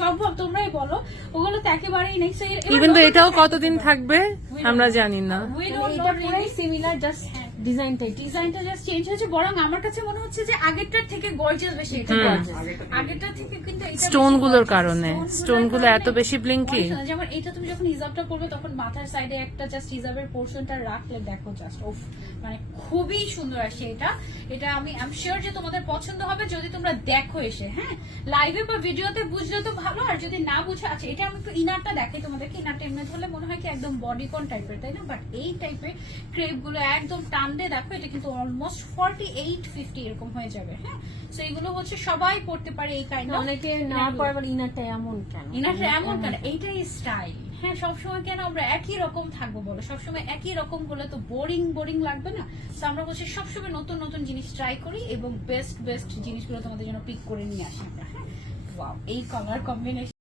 সব তোমরাই বলো, ওগুলো তো একেবারেই নেই। কিন্তু এটাও কতদিন থাকবে আমরা জানি না। এটা পুরাই সিমিলার, জাস্ট ডিজাইনটা জাস্ট চেঞ্জ হয়েছে। বরং আমার কাছে মনে হচ্ছে যে আগেরটার থেকে গর্জিয়াস বেশি। এটা আগেরটার থেকে কিন্তু স্টোন গুলোর কারণে, স্টোন গুলো এত বেশি ব্লিঙ্কি। যেমন এটা তুমি যখন হিজাবটা পরবে তখন মাথার সাইডে একটা জাস্ট হিজাবের পোর্শনটা রাখলে দেখো জাস্ট ওফ, মানে খুবই সুন্দর আসে এটা। এটা আমি শিওর যে তোমাদের পছন্দ হবে যদি তোমরা দেখো এসে। হ্যাঁ, লাইভে বা ভিডিওতে বুঝলে তো ভালো, আর যদি না বুঝে আছে। এটা আমি একটু ইনারটা দেখাই তোমাদেরকে। ইনারটা এমনি ধরলে মনে হয় কি একদম বডিকন টাইপের, তাই না? বাট এই টাইপের ক্রেপ গুলো একদম টান দিয়ে দেখো, এটা কিন্তু অলমোস্ট 48-50 এরকম হয়ে যাবে। হ্যাঁ, তো এগুলো হচ্ছে সবাই পড়তে পারে এই কাইন্ড অফ। অনেকে না পরবার ইনারটা এমন কেন, ইনারটা এমন কেন, এইটাই স্টাইল। হ্যাঁ, সবসময় কেন আমরা একই রকম থাকবো বলো? সবসময় একই রকম হলে তো বোরিং লাগবে না? তো আমরা হচ্ছে সবসময় নতুন নতুন জিনিস ট্রাই করি এবং বেস্ট জিনিসগুলো তোমাদের জন্য পিক করে নিয়ে আসি আমরা। হ্যাঁ, ওয়াও, এই কালার কম্বিনেশন